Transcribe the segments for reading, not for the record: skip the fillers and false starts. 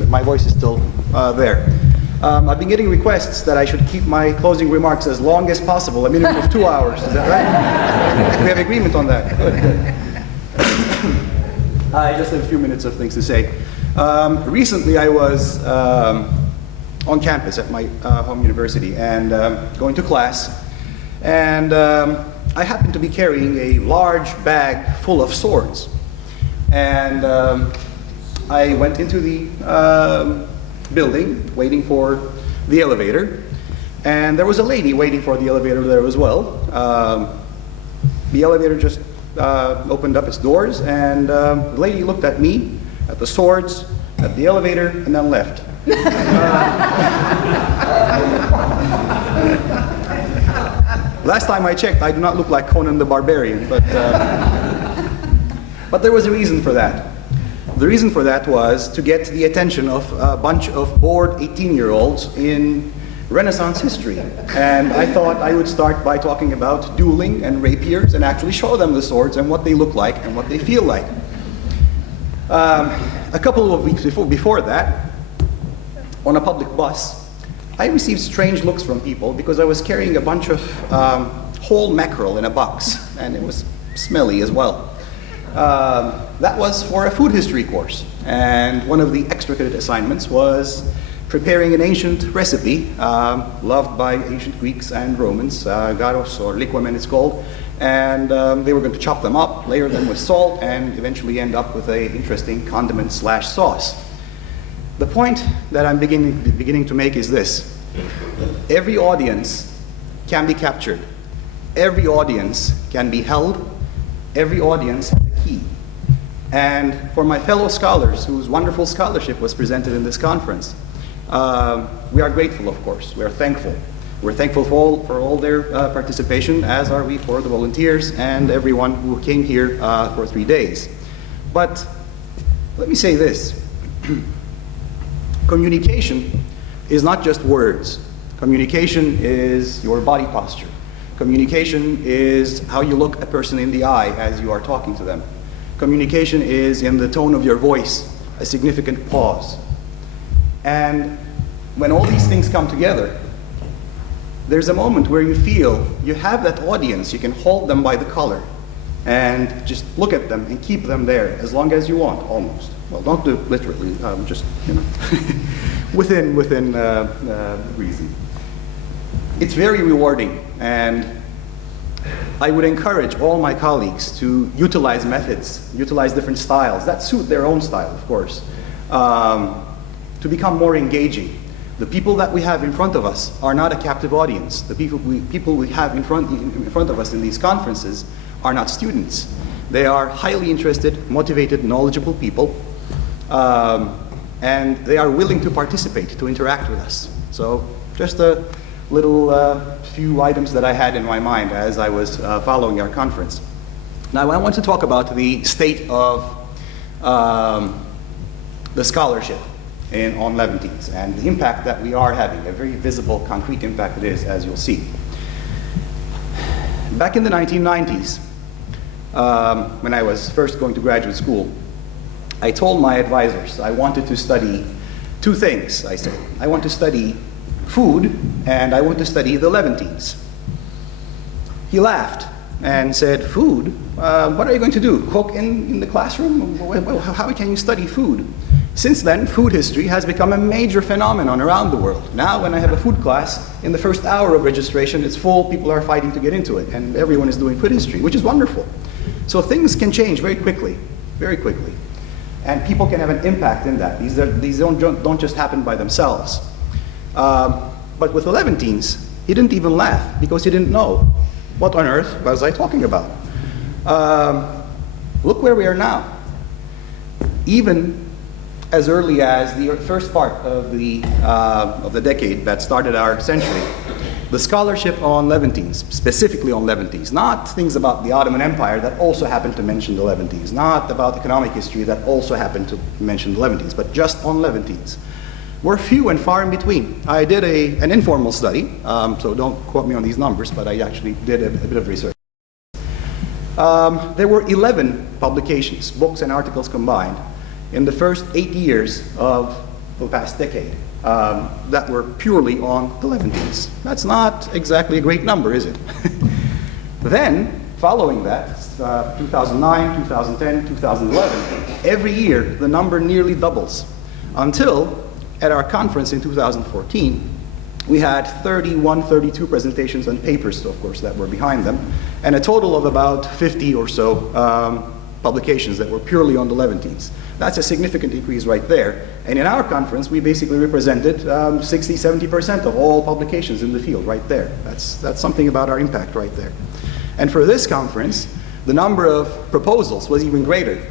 My voice is still there. I've been getting requests that I should keep my closing remarks as long as possible, a minimum of 2 hours. Is that right? We have agreement on that. Good. I just have a few minutes of things to say. Recently, I was on campus at my home university and going to class, and I happened to be carrying a large bag full of swords. And I went into the building, waiting for the elevator, and there was a lady waiting for the elevator there as well. The elevator just opened up its doors, and the lady looked at me, at the swords, at the elevator, and then left. Last time I checked, I do not look like Conan the Barbarian, but there was a reason for that. The reason for that was to get the attention of a bunch of bored 18-year-olds in Renaissance history. And I thought I would start by talking about dueling and rapiers and actually show them the swords and what they look like and what they feel like. A couple of weeks before that, on a public bus, I received strange looks from people because I was carrying a bunch of whole mackerel in a box, and it was smelly as well. That was for a food history course, and one of the extra credit assignments was preparing an ancient recipe loved by ancient Greeks and Romans, gyros or liquamen it's called, and they were going to chop them up, layer them with salt, and eventually end up with an interesting condiment / sauce. The point that I'm beginning to make is this: every audience can be captured, every audience can be held, every audience has a key. And for my fellow scholars whose wonderful scholarship was presented in this conference, we are grateful, of course. We are thankful. We're thankful for all their participation, as are we for the volunteers and everyone who came here for 3 days. But let me say this. Communication is not just words. Communication is your body posture. Communication is how you look a person in the eye as you are talking to them. Communication is in the tone of your voice, a significant pause. And when all these things come together, there's a moment where you feel you have that audience, you can hold them by the collar and just look at them and keep them there as long as you want, almost. Well, don't do it literally, just, within reason. It's very rewarding, and I would encourage all my colleagues to utilize methods, utilize different styles that suit their own style, of course, to become more engaging. The people that we have in front of us are not a captive audience. The people we have in front of us in these conferences are not students. They are highly interested, motivated, knowledgeable people, and they are willing to participate, to interact with us. So just a little few items that I had in my mind as I was following our conference. Now I want to talk about the state of the scholarship on Levantines and the impact that we are having, a very visible, concrete impact it is, as you'll see. Back in the 1990s, when I was first going to graduate school, I told my advisors I wanted to study 2 things, I said. I want to study food, and I want to study the Levantines. He laughed and said, food? What are you going to do? Cook in the classroom? How can you study food? Since then, food history has become a major phenomenon around the world. Now, when I have a food class, in the first hour of registration, it's full, people are fighting to get into it, and everyone is doing food history, which is wonderful. So things can change very quickly, and people can have an impact in that. These don't just happen by themselves. But with the Levantines, he didn't even laugh because he didn't know what on earth was I talking about. Look where we are now. Even as early as the first part of the decade that started our century, the scholarship on Levantines, specifically on Levantines, not things about the Ottoman Empire that also happened to mention the Levantines, not about economic history that also happened to mention the Levantines, but just on Levantines, were few and far in between. I did an informal study, so don't quote me on these numbers, but I actually did a bit of research. There were 11 publications, books and articles combined, in the first 8 years of for the past decade that were purely on the Levantines. That's not exactly a great number, is it? Then, following that, 2009, 2010, 2011, every year the number nearly doubles, until at our conference in 2014, we had 31, 32 presentations and papers, of course, that were behind them, and a total of about 50 or so publications that were purely on the Levantines. That's a significant increase right there. And in our conference, we basically represented 60, 70% of all publications in the field right there. That's something about our impact right there. And for this conference, the number of proposals was even greater.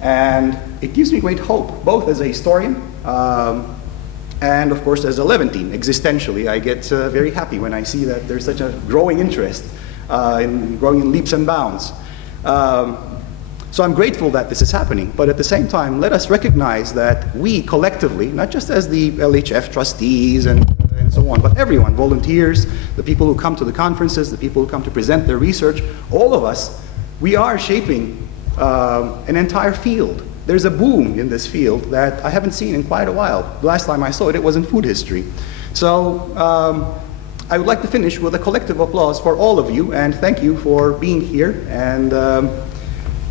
And it gives me great hope, both as a historian and, of course, as a Levantine. Existentially, I get very happy when I see that there's such a growing interest, growing in leaps and bounds. So I'm grateful that this is happening, but at the same time, let us recognize that we collectively, not just as the LHF trustees and so on, but everyone, volunteers, the people who come to the conferences, the people who come to present their research, all of us, we are shaping an entire field. There's a boom in this field that I haven't seen in quite a while. The last time I saw it, it was in food history. So I would like to finish with a collective applause for all of you, and thank you for being here. And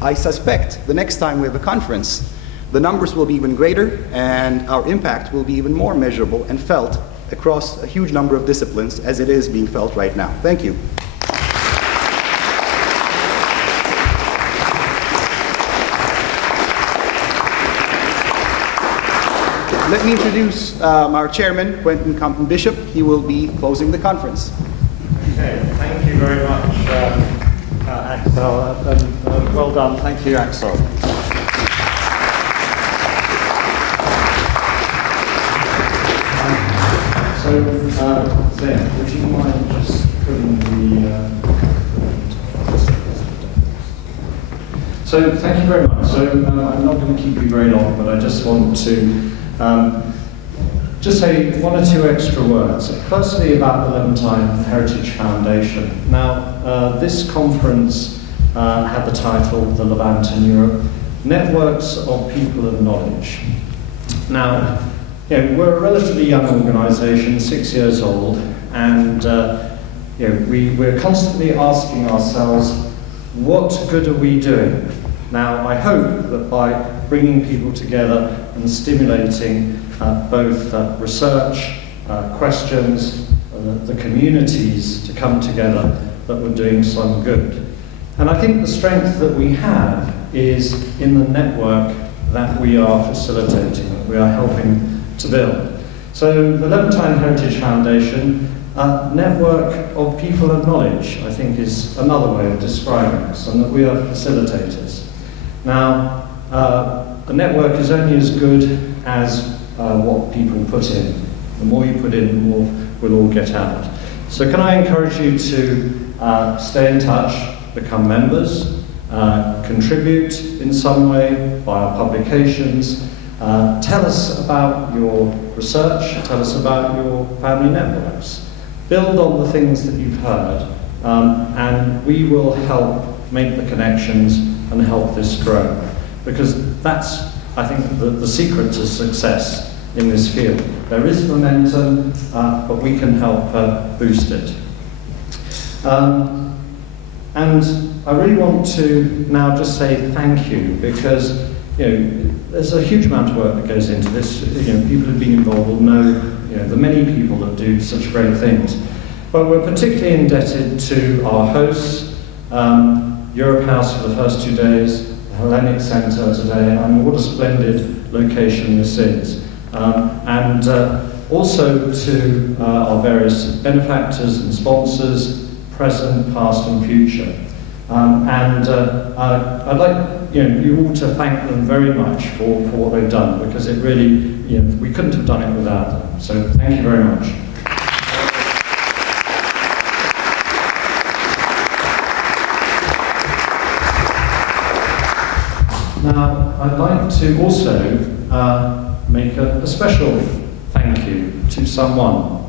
I suspect the next time we have a conference, the numbers will be even greater, and our impact will be even more measurable and felt across a huge number of disciplines as it is being felt right now. Thank you. Let me introduce our chairman, Quentin Compton-Bishop. He will be closing the conference. Okay, thank you very much, Axel. Well done. Thank you, Axel. Zen, would you mind just putting the... So, thank you very much. So, I'm not going to keep you very long, but I just want to just say one or two extra words. Firstly, about the Levantine Heritage Foundation. Now, this conference had the title, The Levant in Europe, Networks of People of Knowledge. Now, we're a relatively young organisation, 6 years old, and we're constantly asking ourselves, what good are we doing? Now, I hope that by bringing people together and stimulating both research, questions, the communities to come together, that we're doing some good. And I think the strength that we have is in the network that we are facilitating, that we are helping to build. So the Levantine Heritage Foundation, a network of people of knowledge, I think is another way of describing us, and that we are facilitators. Now, a network is only as good as what people put in. The more you put in, the more we'll all get out. So can I encourage you to stay in touch, become members, contribute in some way via publications, tell us about your research, tell us about your family networks. Build on the things that you've heard, and we will help make the connections and help this grow. Because that's, I think, the secret to success in this field. There is momentum, but we can help boost it. And I really want to now just say thank you, because there's a huge amount of work that goes into this. People who've been involved will know, the many people that do such great things. But we're particularly indebted to our hosts, Europe House for the first 2 days, the Hellenic Centre today. I mean, what a splendid location this is. And also to our various benefactors and sponsors, present, past and future. I'd like you all to thank them very much for what they've done, because it really, we couldn't have done it without them. So thank you very much. Now, I'd like to also make a special thank you to someone.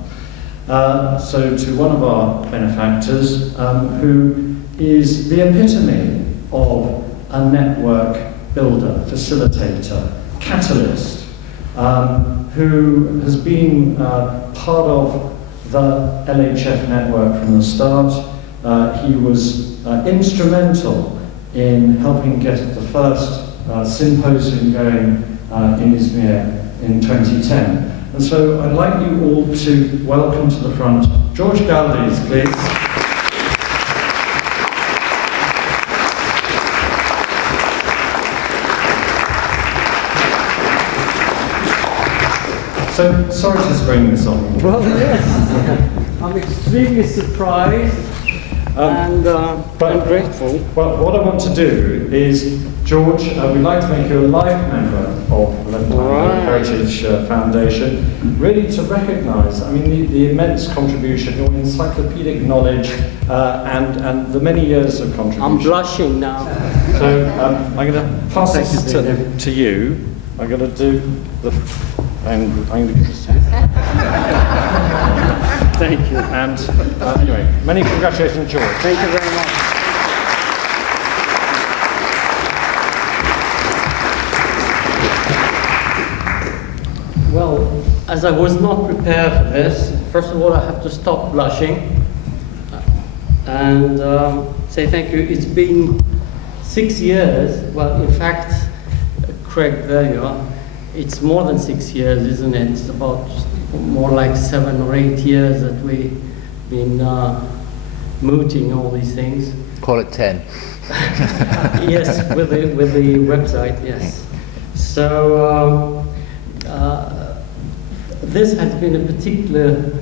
So to one of our benefactors, who is the epitome of a network builder, facilitator, catalyst, who has been part of the LHF network from the start. He was instrumental in helping get the first symposium going in Izmir in 2010. And so I'd like you all to welcome to the front George Galdiz, please. So, sorry to spring this on you. Well, yes. I'm extremely surprised and grateful. Well, what I want to do is, George, we'd like to make you a life member of Levantine Heritage Foundation, really to recognise, I mean, the immense contribution, your encyclopedic knowledge, and the many years of contribution. I'm blushing now. So I'm going to pass this to you. I'm going to do the... I'm going to give this to you. Thank you. And anyway, many congratulations, George. Thank you very much. Well, as I was not prepared for this, first of all, I have to stop blushing and say thank you. It's been 6 years. Well, in fact, Craig, there you are. It's more than 6 years, isn't it? It's about more like 7 or 8 years that we've been mooting all these things. Call it 10. Yes, with the website, yes. So this has been a particular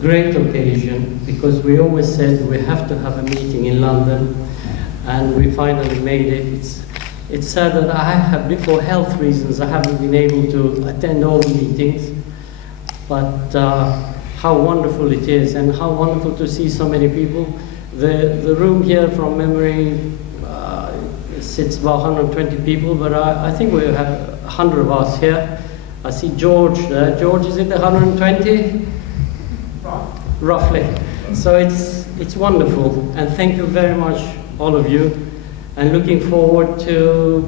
great occasion because we always said we have to have a meeting in London, and we finally made it. It's sad that I have, for health reasons, I haven't been able to attend all the meetings, but how wonderful it is, and how wonderful to see so many people. The room here, from memory, sits about 120 people, but I think we have 100 of us here. I see George there. George, is it 120? Roughly. So it's wonderful, and thank you very much, all of you. And looking forward to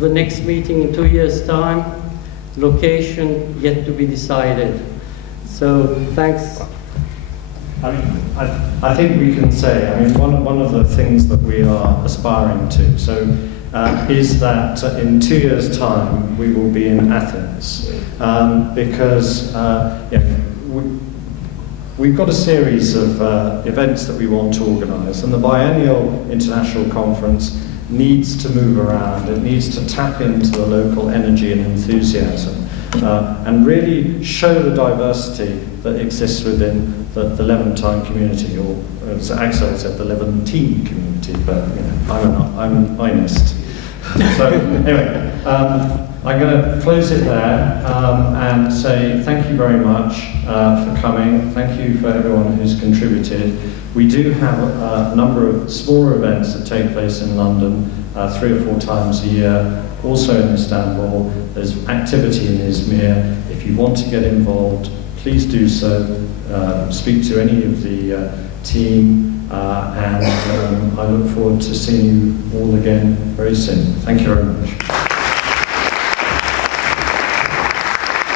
the next meeting in 2 years' time. Location yet to be decided. So thanks. I mean, I think we can say, I mean, one of the things that we are aspiring to, is that in 2 years' time we will be in Athens, because we've got a series of events that we want to organise, and the biennial international conference needs to move around. It needs to tap into the local energy and enthusiasm, and really show the diversity that exists within the Levantine community, or as Axel said, the Levantine community. But you know, I'm an Inist. So anyway, I'm going to close it there and say thank you very much for coming. Thank you for everyone who's contributed. We do have a number of smaller events that take place in London 3 or 4 times a year, also in Istanbul. There's activity in Izmir. If you want to get involved, please do so. Speak to any of the team, and I look forward to seeing you all again very soon. Thank you very much.